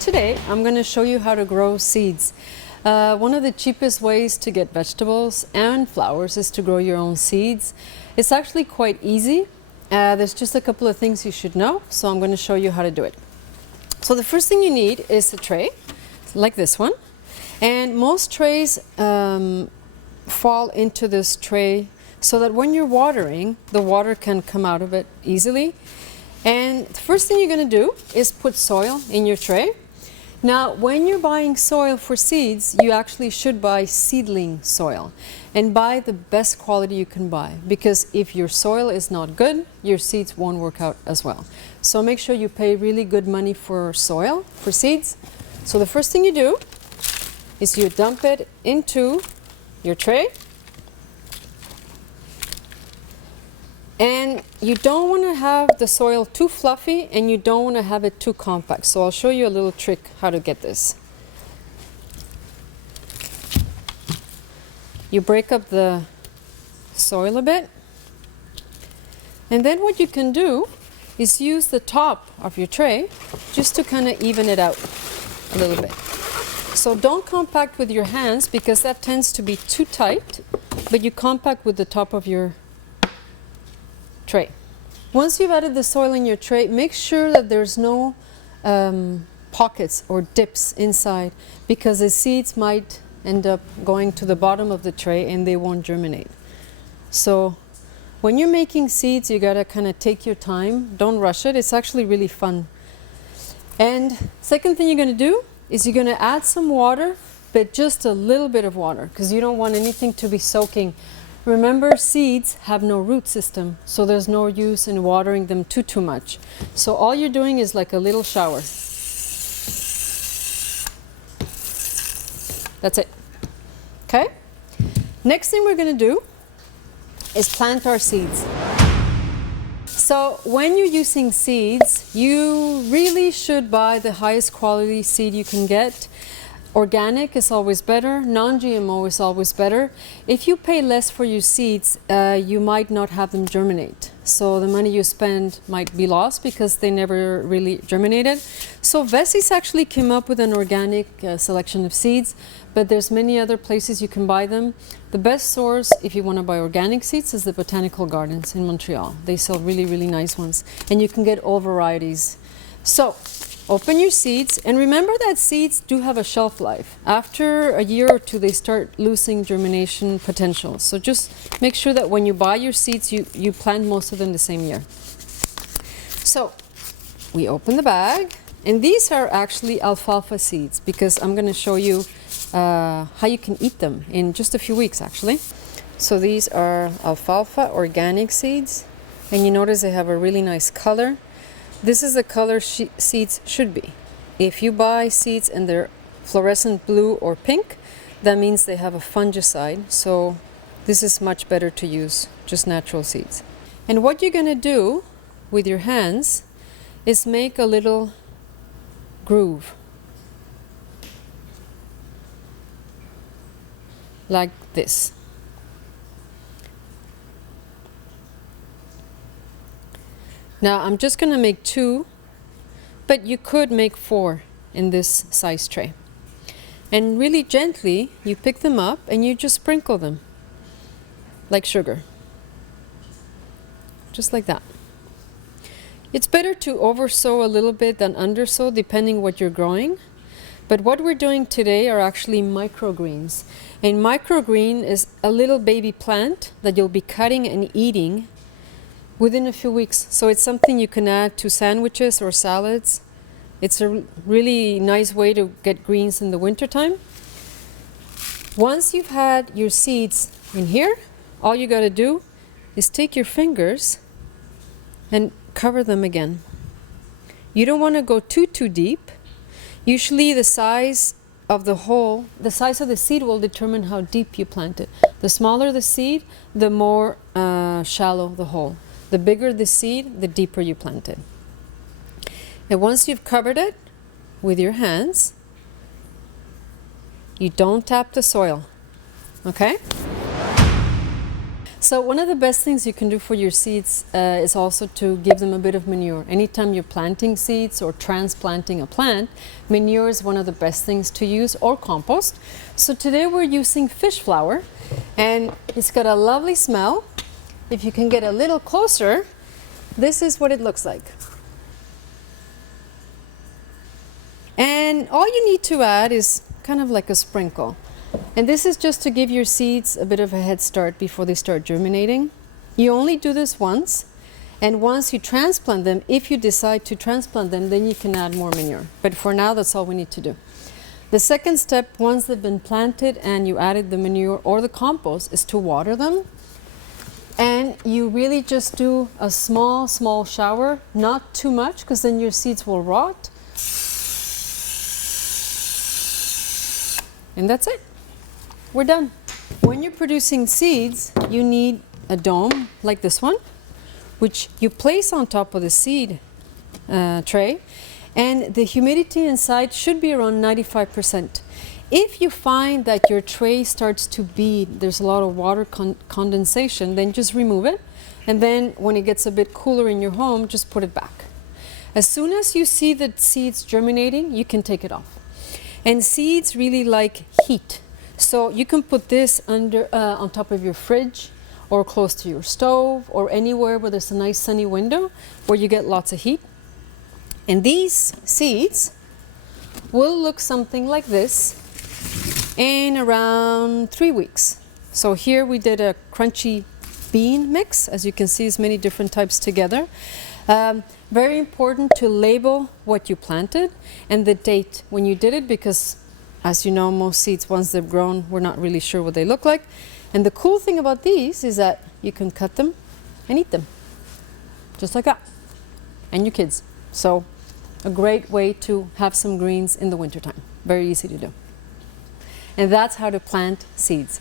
today I'm going to show you how to grow seeds. One of the cheapest ways to get vegetables and flowers is to grow your own seeds. It's actually quite easy. There's just a couple of things you should know, so I'm going to show you how to do it. So the first thing you need is a tray, like this one. And most trays fall into this tray so that when you're watering, the water can come out of it easily. And the first thing you're going to do is put soil in your tray. Now, when you're buying soil for seeds, you actually should buy seedling soil and buy the best quality you can buy, because if your soil is not good, your seeds won't work out as well. So make sure you pay really good money for soil, for seeds. So the first thing you do is you dump it into your tray. And you don't want to have the soil too fluffy and you don't want to have it too compact. So I'll show you a little trick how to get this. You break up the soil a bit. And then what you can do is use the top of your tray just to kind of even it out a little bit. So don't compact with your hands because that tends to be too tight, but you compact with the top of your tray. Once you've added the soil in your tray, make sure that there's no pockets or dips inside, because the seeds might end up going to the bottom of the tray and they won't germinate. So when you're making seeds, you gotta kind of take your time. Don't rush it. It's actually really fun. And second thing you're gonna do is you're gonna add some water, but just a little bit of water, because you don't want anything to be soaking. Remember, seeds have no root system, so there's no use in watering them too much. So all you're doing is like a little shower. That's it. Okay? Next thing we're going to do is plant our seeds. So when you're using seeds, you really should buy the highest quality seed you can get. Organic is always better. Non-GMO is always better. If you pay less for your seeds, you might not have them germinate. So the money you spend might be lost because they never really germinated. So Vesey's actually came up with an organic selection of seeds, but there's many other places you can buy them. The best source, if you want to buy organic seeds, is the Botanical Gardens in Montreal. They sell really, really nice ones, and you can get all varieties. So open your seeds, and remember that seeds do have a shelf life. After a year or two, they start losing germination potential. So just make sure that when you buy your seeds, you plant most of them the same year. So we open the bag, and these are actually alfalfa seeds, because I'm going to show you how you can eat them in just a few weeks, actually. So these are alfalfa organic seeds, and you notice they have a really nice color. This is the color seeds should be. If you buy seeds and they're fluorescent blue or pink, that means they have a fungicide. So this is much better to use just natural seeds. And what you're going to do with your hands is make a little groove. Like this. Now I'm just going to make 2, but you could make 4 in this size tray. And really gently you pick them up and you just sprinkle them like sugar. Just like that. It's better to oversow a little bit than undersow, depending what you're growing. But what we're doing today are actually microgreens. And microgreen is a little baby plant that you'll be cutting and eating within a few weeks. So it's something you can add to sandwiches or salads. It's a really nice way to get greens in the wintertime. Once you've had your seeds in here, all you got to do is take your fingers and cover them again. You don't want to go too deep. Usually the size of the hole, the size of the seed will determine how deep you plant it. The smaller the seed, the more shallow the hole. The bigger the seed, the deeper you plant it. And once you've covered it with your hands, you don't tap the soil, okay? So one of the best things you can do for your seeds is also to give them a bit of manure. Anytime you're planting seeds or transplanting a plant, manure is one of the best things to use, or compost. So today we're using fish flour, and it's got a lovely smell. If you can get a little closer, this is what it looks like. And all you need to add is kind of like a sprinkle. And this is just to give your seeds a bit of a head start before they start germinating. You only do this once, and once you transplant them, if you decide to transplant them, then you can add more manure. But for now, that's all we need to do. The second step, once they've been planted and you added the manure or the compost, is to water them. And you really just do a small shower, not too much, because then your seeds will rot. And that's it. We're done. When you're producing seeds, you need a dome like this one, which you place on top of the seed tray, and the humidity inside should be around 95%. If you find that your tray starts to bead, there's a lot of water condensation, then just remove it, and then when it gets a bit cooler in your home, just put it back. As soon as you see the seeds germinating, you can take it off. And seeds really like heat. So you can put this under on top of your fridge, or close to your stove, or anywhere where there's a nice sunny window where you get lots of heat. And these seeds will look something like this in around 3 weeks. So here we did a crunchy bean mix. As you can see, it's many different types together. Very important to label what you planted and the date when you did it, because as you know, most seeds, once they've grown, we're not really sure what they look like. And the cool thing about these is that you can cut them and eat them, just like that, and your kids. So a great way to have some greens in the wintertime. Very easy to do. And that's how to plant seeds.